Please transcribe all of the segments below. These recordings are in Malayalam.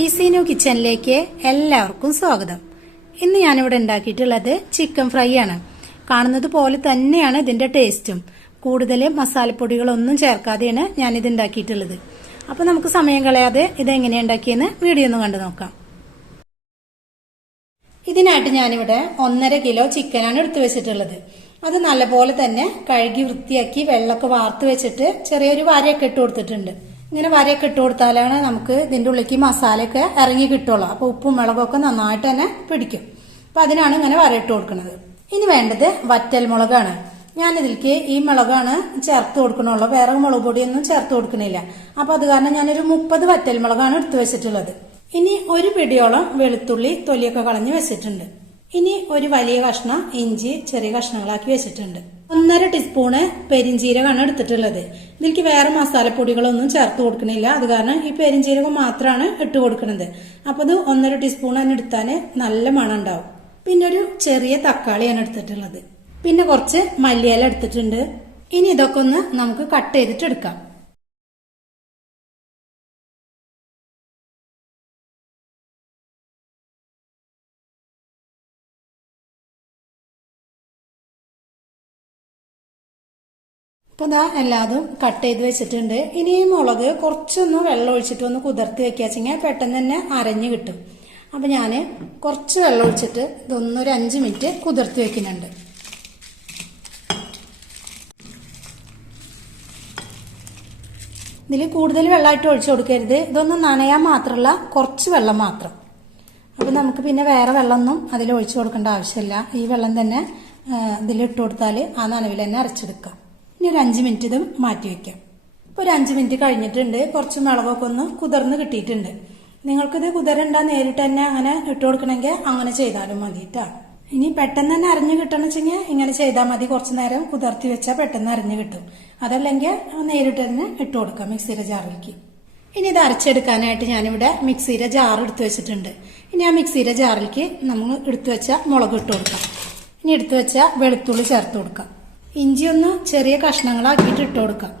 ഈസീനു കിച്ചണിലേക്ക് എല്ലാവർക്കും സ്വാഗതം. ഇന്ന് ഞാനിവിടെ ഉണ്ടാക്കിയിട്ടുള്ളത് ചിക്കൻ ഫ്രൈ ആണ്. കാണുന്നത് പോലെ തന്നെയാണ് ഇതിന്റെ ടേസ്റ്റും. കൂടുതൽ മസാലപ്പൊടികളൊന്നും ചേർക്കാതെയാണ് ഞാനിത് ഉണ്ടാക്കിയിട്ടുള്ളത്. അപ്പൊ നമുക്ക് സമയം കളയാതെ ഇത് എങ്ങനെയാണ് ഉണ്ടാക്കിയെന്ന് വീഡിയോ ഒന്ന് കണ്ടു നോക്കാം. ഇതിനായിട്ട് ഞാനിവിടെ 1.5 കിലോ ചിക്കനാണ് എടുത്തു വെച്ചിട്ടുള്ളത്. അത് നല്ലപോലെ തന്നെ കഴുകി വൃത്തിയാക്കി വെള്ളമൊക്കെ വാർത്ത് വെച്ചിട്ട് ചെറിയൊരു വരയൊക്കെ ഇട്ട് കൊടുത്തിട്ടുണ്ട്. ഇങ്ങനെ വരയൊക്കെ ഇട്ട് കൊടുത്താലാണ് നമുക്ക് ഇതിന്റെ ഉള്ളിലേക്ക് മസാലയൊക്കെ ഇറങ്ങി കിട്ടുള്ളൂ. അപ്പൊ ഉപ്പും മുളകൊക്കെ നന്നായിട്ട് തന്നെ പിടിക്കും. അപ്പൊ അതിനാണ് ഇങ്ങനെ വര ഇട്ട് കൊടുക്കുന്നത്. ഇനി വേണ്ടത് വറ്റൽ മുളകാണ്. ഞാനിതിലേക്ക് ഈ മുളകാണ് ചേർത്ത് കൊടുക്കണുള്ളൂ, വേറെ മുളക് പൊടിയൊന്നും ചേർത്ത് കൊടുക്കണില്ല. അപ്പൊ അത് കാരണം ഞാനൊരു 30 വറ്റൽ മുളകാണ് എടുത്തു വെച്ചിട്ടുള്ളത്. ഇനി ഒരു പിടിയോളം വെളുത്തുള്ളി തൊലിയൊക്കെ കളഞ്ഞ് വെച്ചിട്ടുണ്ട്. ഇനി ഒരു വലിയ കഷ്ണം ഇഞ്ചി ചെറിയ കഷ്ണങ്ങളാക്കി വെച്ചിട്ടുണ്ട്. 1.5 ടീസ്പൂണ് പെരിഞ്ജീരകമാണ് എടുത്തിട്ടുള്ളത്. ഇതിലേക്ക് വേറെ മസാലപ്പൊടികളൊന്നും ചേർത്ത് കൊടുക്കണില്ല. അത് കാരണം ഈ പെരിഞ്ജീരകം മാത്രമാണ് ഇട്ട് കൊടുക്കുന്നത്. അപ്പൊ അത് 1.5 ടീസ്പൂൺ തന്നെ എടുത്താല് നല്ല മണം ഉണ്ടാവും. പിന്നെ ഒരു ചെറിയ തക്കാളിയാണ് എടുത്തിട്ടുള്ളത്. പിന്നെ കുറച്ച് മല്ലിയില എടുത്തിട്ടുണ്ട്. ഇനി ഇതൊക്കെ ഒന്ന് നമുക്ക് കട്ട് ചെയ്തിട്ട് എടുക്കാം. അപ്പൊ ഇതാ എല്ലാതും കട്ട് ചെയ്ത് വെച്ചിട്ടുണ്ട്. ഇനി ഈ മുളക് കുറച്ചൊന്ന് വെള്ളം ഒഴിച്ചിട്ട് ഒന്ന് കുതിർത്തി വെക്കാച്ചെങ്കിൽ പെട്ടെന്ന് തന്നെ അരഞ്ഞു കിട്ടും. അപ്പൊ ഞാൻ കുറച്ച് വെള്ളം ഒഴിച്ചിട്ട് ഇതൊന്നൊരു 5 മിനിറ്റ് കുതിർത്തി വെക്കുന്നുണ്ട്. ഇതിൽ കൂടുതൽ വെള്ളമായിട്ട് ഒഴിച്ചു കൊടുക്കരുത്. ഇതൊന്ന് നനയാൻ മാത്രമല്ല, കുറച്ച് വെള്ളം മാത്രം. അപ്പൊ നമുക്ക് പിന്നെ വേറെ വെള്ളമൊന്നും അതിൽ ഒഴിച്ചു കൊടുക്കേണ്ട ആവശ്യമില്ല. ഈ വെള്ളം തന്നെ ഇതിലിട്ട് കൊടുത്താൽ ആ നനവിൽ തന്നെ അരച്ചെടുക്കാം. ഇനി ഒരു 5 മിനിറ്റ് ഇത് മാറ്റി വെക്കാം. ഇപ്പൊ ഒരു 5 മിനിറ്റ് കഴിഞ്ഞിട്ടുണ്ട്. കുറച്ച് മുളകൊക്കെ ഒന്ന് കുതിർന്ന് കിട്ടിയിട്ടുണ്ട്. നിങ്ങൾക്കിത് കുതിരണ്ട നേരിട്ട് തന്നെ അങ്ങനെ ഇട്ട് കൊടുക്കണമെങ്കിൽ അങ്ങനെ ചെയ്താലും മതി കേട്ടോ. ഇനി പെട്ടെന്ന് തന്നെ അരിഞ്ഞു കിട്ടണം വെച്ചെങ്കിൽ ഇങ്ങനെ ചെയ്താൽ മതി. കുറച്ചു നേരം കുതിർത്തി വെച്ചാൽ പെട്ടെന്ന് അരിഞ്ഞു കിട്ടും. അതല്ലെങ്കിൽ നേരിട്ട് തന്നെ ഇട്ട് കൊടുക്കാം മിക്സിയുടെ ജാറിലേക്ക്. ഇനി ഇത് അരച്ചെടുക്കാനായിട്ട് ഞാനിവിടെ മിക്സിയുടെ ജാർ എടുത്തു വെച്ചിട്ടുണ്ട്. ഇനി ആ മിക്സിയുടെ ജാറിലേക്ക് നമ്മൾ എടുത്തു വെച്ച മുളക് ഇട്ട് കൊടുക്കാം. ഇനി എടുത്തു വെച്ച വെളുത്തുള്ളി ചേർത്ത് കൊടുക്കാം. ഇഞ്ചി ഒന്ന് ചെറിയ കഷ്ണങ്ങളാക്കിയിട്ട് ഇട്ട് കൊടുക്കാം.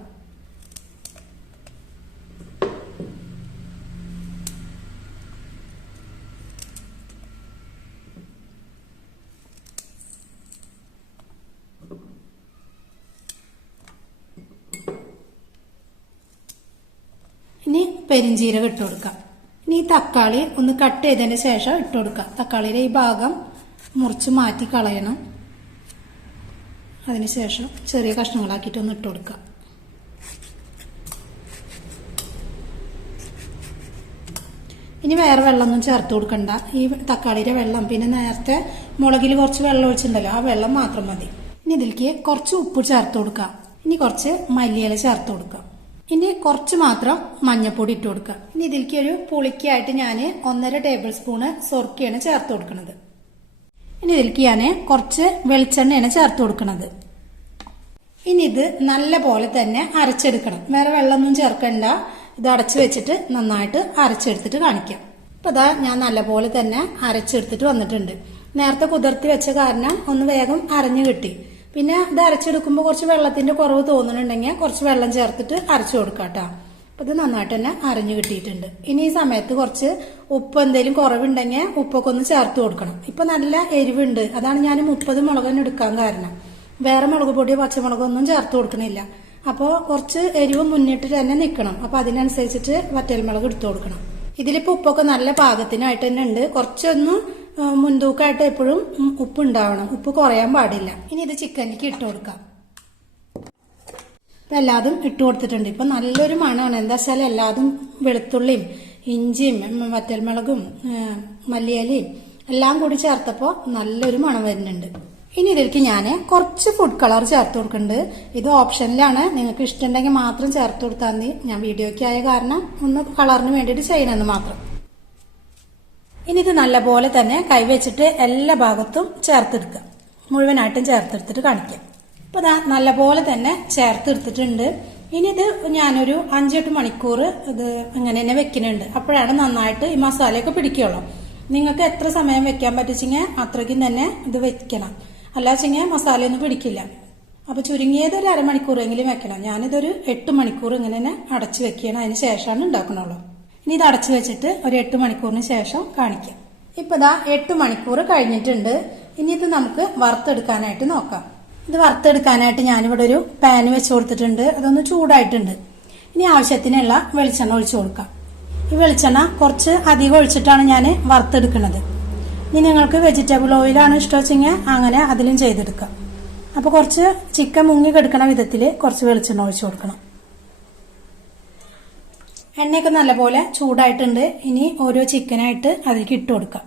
ഇനി പെരിഞ്ജീരകം ഇട്ട് കൊടുക്കാം. ഇനി തക്കാളി ഒന്ന് കട്ട് ചെയ്തതിന് ശേഷം ഇട്ട് കൊടുക്കാം. തക്കാളിയുടെ ഈ ഭാഗം മുറിച്ച് മാറ്റി കളയണം. അതിനുശേഷം ചെറിയ കഷ്ണങ്ങളാക്കിയിട്ട് ഒന്ന് ഇട്ട് കൊടുക്കാം. ഇനി വേറെ വെള്ളമൊന്നും ചേർത്ത് കൊടുക്കണ്ട. ഈ തക്കാളിയുടെ വെള്ളം പിന്നെ നേരത്തെ മുളകിൽ കുറച്ച് വെള്ളം ഒഴിച്ചിട്ടുണ്ടല്ലോ, ആ വെള്ളം മാത്രം മതി. ഇനി ഇതിലേക്ക് കുറച്ച് ഉപ്പ് ചേർത്ത് കൊടുക്കാം. ഇനി കുറച്ച് മല്ലിയില ചേർത്ത് കൊടുക്കാം. ഇനി കുറച്ച് മാത്രം മഞ്ഞൾപ്പൊടി ഇട്ട് കൊടുക്കാം. ഇനി ഇതിലേക്ക് ഒരു പുളിക്കായിട്ട് ഞാൻ 1.5 ടേബിൾ സ്പൂണ് സൊർക്കയാണ് ചേർത്ത് കൊടുക്കുന്നത്. ഇനി ഇതിലേക്ക് ഞാൻ കുറച്ച് വെളിച്ചെണ്ണയാണ് ചേർത്ത് കൊടുക്കുന്നത്. ഇനി ഇത് നല്ല പോലെ തന്നെ അരച്ചെടുക്കണം. വേറെ വെള്ളമൊന്നും ചേർക്കണ്ട. ഇത് അടച്ചു വെച്ചിട്ട് നന്നായിട്ട് അരച്ചെടുത്തിട്ട് കാണിക്കാം. അപ്പൊ ഇതാ ഞാൻ നല്ല പോലെ തന്നെ അരച്ചെടുത്തിട്ട് വന്നിട്ടുണ്ട്. നേരത്തെ കുതിർത്തി വെച്ച കാരണം ഒന്ന് വേഗം അരഞ്ഞു കിട്ടി. പിന്നെ ഇത് അരച്ചെടുക്കുമ്പോൾ കുറച്ച് വെള്ളത്തിന്റെ കുറവ് തോന്നുന്നുണ്ടെങ്കിൽ കുറച്ച് വെള്ളം ചേർത്തിട്ട് അരച്ചു കൊടുക്കാം കേട്ടോ. അപ്പൊ ഇത് നന്നായിട്ട് തന്നെ അരഞ്ഞു കിട്ടിയിട്ടുണ്ട്. ഇനി ഈ സമയത്ത് കുറച്ച് ഉപ്പ് എന്തെങ്കിലും കുറവുണ്ടെങ്കിൽ ഉപ്പൊക്കെ ഒന്ന് ചേർത്ത് കൊടുക്കണം. ഇപ്പൊ നല്ല എരിവുണ്ട്. അതാണ് ഞാൻ 30 മുളക് എടുക്കാൻ കാരണം. വേറെ മുളക് പൊടിയോ പച്ചമുളകോ ഒന്നും ചേർത്ത് കൊടുക്കണില്ല. അപ്പോൾ കുറച്ച് എരിവ് മുന്നിട്ട് തന്നെ നിൽക്കണം. അപ്പൊ അതിനനുസരിച്ചിട്ട് വറ്റൽ മുളക് എടുത്തു കൊടുക്കണം. ഇതിലിപ്പോ ഉപ്പൊക്കെ നല്ല പാകത്തിനായിട്ട് തന്നെ ഉണ്ട്. കുറച്ചൊന്ന് മുൻതൂക്കമായിട്ട് എപ്പോഴും ഉപ്പ് ഉണ്ടാവണം. ഉപ്പ് കുറയാൻ പാടില്ല. ഇനി ഇത് ചിക്കനിലേക്ക് ഇട്ട് കൊടുക്കാം. ഇപ്പൊ എല്ലാതും ഇട്ട് കൊടുത്തിട്ടുണ്ട്. ഇപ്പൊ നല്ലൊരു മണമാണ്. എന്താ വെച്ചാൽ എല്ലാതും വെളുത്തുള്ളിയും ഇഞ്ചിയും വറ്റൽമുളകും മല്ലിയിലയും എല്ലാം കൂടി ചേർത്തപ്പോ നല്ലൊരു മണം വരുന്നുണ്ട്. ഇനി ഇതിലേക്ക് ഞാൻ കുറച്ച് ഫുഡ് കളർ ചേർത്ത് കൊടുക്കുന്നുണ്ട്. ഇത് ഓപ്ഷനിലാണ്. നിങ്ങൾക്ക് ഇഷ്ടമുണ്ടെങ്കിൽ മാത്രം ചേർത്ത് കൊടുത്താൽ മതി. ഞാൻ വീഡിയോയ്ക്ക് ആയ കാരണം ഒന്ന് കളറിന് വേണ്ടിയിട്ട് ചെയ്യണമെന്ന് മാത്രം. ഇനി ഇത് നല്ലപോലെ തന്നെ കൈവച്ചിട്ട് എല്ലാ ഭാഗത്തും ചേർത്തെടുക്കുക. മുഴുവനായിട്ടും ചേർത്തെടുത്തിട്ട് കാണിക്കാം. അപ്പൊ ഇതാ നല്ലപോലെ തന്നെ ചേർത്തെടുത്തിട്ടുണ്ട്. ഇനി ഇത് ഞാനൊരു 5-8 മണിക്കൂർ ഇത് ഇങ്ങനെ തന്നെ വെക്കുന്നുണ്ട്. അപ്പോഴാണ് നന്നായിട്ട് ഈ മസാലയൊക്കെ പിടിക്കുള്ളൂ. നിങ്ങൾക്ക് എത്ര സമയം വെക്കാൻ പറ്റിച്ചെങ്കിൽ അത്രയ്ക്കും തന്നെ ഇത് വെക്കണം. അല്ലാച്ചെങ്കിൽ മസാലയൊന്നും പിടിക്കില്ല. അപ്പൊ ചുരുങ്ങിയത് ഒരു അരമണിക്കൂറെങ്കിലും വെക്കണം. ഞാനിതൊരു 8 മണിക്കൂർ ഇങ്ങനെ തന്നെ അടച്ചു വെക്കണം. അതിന് ശേഷമാണ് ഉണ്ടാക്കണുള്ളൂ. ഇനി ഇത് അടച്ചു വെച്ചിട്ട് ഒരു 8 മണിക്കൂറിന് ശേഷം കാണിക്കാം. ഇപ്പൊ ഇതാ 8 മണിക്കൂർ കഴിഞ്ഞിട്ടുണ്ട്. ഇനി ഇത് നമുക്ക് വറുത്തെടുക്കാനായിട്ട് നോക്കാം. ഇത് വറുത്തെടുക്കാനായിട്ട് ഞാനിവിടെ ഒരു പാൻ വെച്ച് കൊടുത്തിട്ടുണ്ട്. അതൊന്ന് ചൂടായിട്ടുണ്ട്. ഇനി ആവശ്യത്തിനുള്ള വെളിച്ചെണ്ണ ഒഴിച്ചു കൊടുക്കാം. ഈ വെളിച്ചെണ്ണ കുറച്ച് അധികം ഒഴിച്ചിട്ടാണ് ഞാൻ വറുത്തെടുക്കുന്നത്. ഇനി നിങ്ങൾക്ക് വെജിറ്റബിൾ ഓയിലാണ് ഇഷ്ടം വെച്ചെങ്കിൽ അങ്ങനെ അതിലും ചെയ്തെടുക്കാം. അപ്പോൾ കുറച്ച് ചിക്കൻ മുങ്ങി കിടക്കണ വിധത്തിൽ കുറച്ച് വെളിച്ചെണ്ണ ഒഴിച്ചു കൊടുക്കണം. എണ്ണയൊക്കെ നല്ലപോലെ ചൂടായിട്ടുണ്ട്. ഇനി ഓരോ ചിക്കനായിട്ട് അതിലേക്ക് ഇട്ട് കൊടുക്കാം.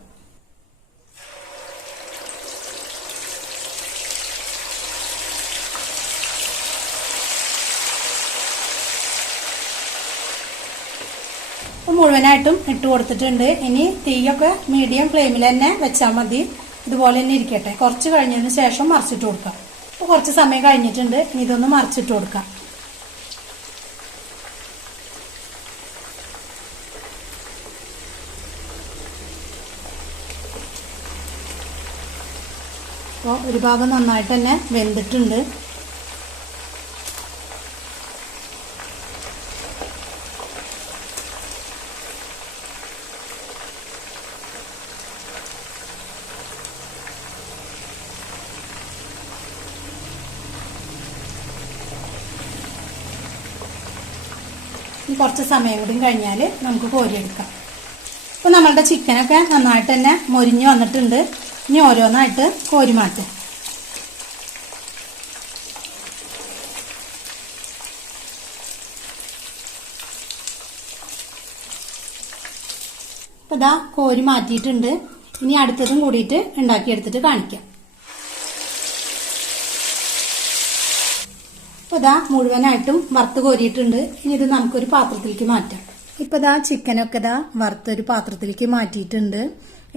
മുഴുവനായിട്ടും ഇട്ട് കൊടുത്തിട്ടുണ്ട്. ഇനി തീയൊക്കെ മീഡിയം ഫ്ലെയിമിൽ തന്നെ വെച്ചാൽ മതി. ഇതുപോലെ തന്നെ ഇരിക്കട്ടെ. കുറച്ച് കഴിഞ്ഞതിന് ശേഷം മറിച്ചിട്ട് കൊടുക്കാം. അപ്പോൾ കുറച്ച് സമയം കഴിഞ്ഞിട്ടുണ്ട്. ഇനി ഇതൊന്ന് മറിച്ചിട്ട് കൊടുക്കാം. അപ്പോൾ ഒരു ഭാഗം നന്നായിട്ട് തന്നെ വെന്തിട്ടുണ്ട്. കുറച്ച് സമയം കൂടി കഴിഞ്ഞാൽ നമുക്ക് കോരിയെടുക്കാം. അപ്പോൾ നമ്മളുടെ ചിക്കനൊക്കെ നന്നായിട്ട് തന്നെ മൊരിഞ്ഞ് വന്നിട്ടുണ്ട്. ഇനി ഓരോന്നായിട്ട് കോരി മാറ്റാം. അപ്പോൾ ഇതാ കോരി മാറ്റിയിട്ടുണ്ട്. ഇനി അടുത്തതും കൂടിയിട്ട് ഉണ്ടാക്കിയെടുത്തിട്ട് കാണിക്കാം. അപ്പോൾ ഇതാ മുഴുവനായിട്ടും വറുത്ത് കോരിയിട്ടുണ്ട്. ഇനി ഇത് നമുക്കൊരു പാത്രത്തിലേക്ക് മാറ്റാം. ഇപ്പോൾ ഇതാ ചിക്കനൊക്കെ ഇതാ വറുത്തൊരു പാത്രത്തിലേക്ക് മാറ്റിയിട്ടുണ്ട്.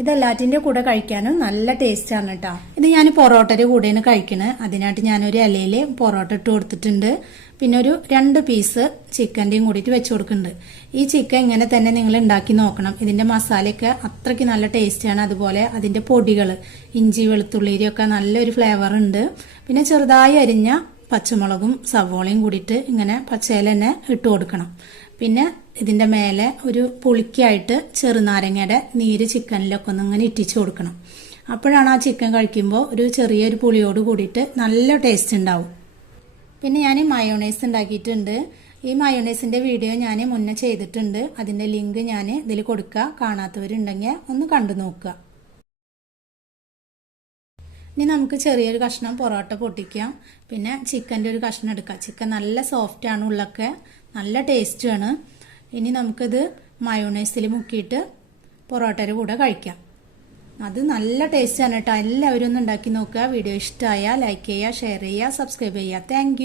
ഇതെല്ലാറ്റിൻ്റെ കൂടെ കഴിക്കാനും നല്ല ടേസ്റ്റാണ് കേട്ടോ. ഇത് ഞാൻ പൊറോട്ടയുടെ കൂടെയാണ് കഴിക്കണത്. അതിനായിട്ട് ഞാനൊരു ഇലയിൽ പൊറോട്ട ഇട്ട് കൊടുത്തിട്ടുണ്ട്. പിന്നെ ഒരു 2 പീസ് ചിക്കൻ്റെയും കൂടിയിട്ട് വെച്ച് കൊടുക്കുന്നുണ്ട്. ഈ ചിക്കൻ ഇങ്ങനെ തന്നെ നിങ്ങൾ ഉണ്ടാക്കി നോക്കണം. ഇതിൻ്റെ മസാലയൊക്കെ അത്രയ്ക്ക് നല്ല ടേസ്റ്റാണ്. അതുപോലെ അതിൻ്റെ പൊടികൾ ഇഞ്ചി വെളുത്തുള്ളിയൊക്കെ നല്ലൊരു ഫ്ലേവർ ഉണ്ട്. പിന്നെ ചെറുതായി അരിഞ്ഞ പച്ചമുളകും സവോളയും കൂടിയിട്ട് ഇങ്ങനെ പച്ചയില തന്നെ ഇട്ട് കൊടുക്കണം. പിന്നെ ഇതിൻ്റെ മേലെ ഒരു പുളിക്കായിട്ട് ചെറുനാരങ്ങയുടെ നീര് ചിക്കനിലൊക്കെ ഒന്ന് ഇങ്ങനെ ഇറ്റിച്ചു കൊടുക്കണം. അപ്പോഴാണ് ആ ചിക്കൻ കഴിക്കുമ്പോൾ ഒരു ചെറിയൊരു പുളിയോട് കൂടിയിട്ട് നല്ല ടേസ്റ്റ് ഉണ്ടാവും. പിന്നെ ഞാൻ മയോണൈസ് ഉണ്ടാക്കിയിട്ടുണ്ട്. ഈ മയോണൈസിൻ്റെ വീഡിയോ ഞാൻ മുന്നേ ചെയ്തിട്ടുണ്ട്. അതിൻ്റെ ലിങ്ക് ഞാൻ ഇതിൽ കൊടുക്കുക. കാണാത്തവരുണ്ടെങ്കിൽ ഒന്ന് കണ്ടു നോക്കുക. ഇനി നമുക്ക് ചെറിയൊരു കഷ്ണം പൊറോട്ട പൊട്ടിക്കാം. പിന്നെ ചിക്കൻ്റെ ഒരു കഷ്ണം എടുക്കാം. ചിക്കൻ നല്ല സോഫ്റ്റാണ്, ഉള്ളൊക്കെ നല്ല ടേസ്റ്റുമാണ്. ഇനി നമുക്കിത് മയോണൈസിൽ മുക്കിയിട്ട് പൊറോട്ടയുടെ കൂടെ കഴിക്കാം. അത് നല്ല ടേസ്റ്റാണ് കേട്ടോ. എല്ലാവരും ഒന്ന് ഉണ്ടാക്കി നോക്കുക. വീഡിയോ ഇഷ്ടമായാൽ ലൈക്ക് ചെയ്യുക, ഷെയർ ചെയ്യുക, സബ്സ്ക്രൈബ് ചെയ്യുക. താങ്ക്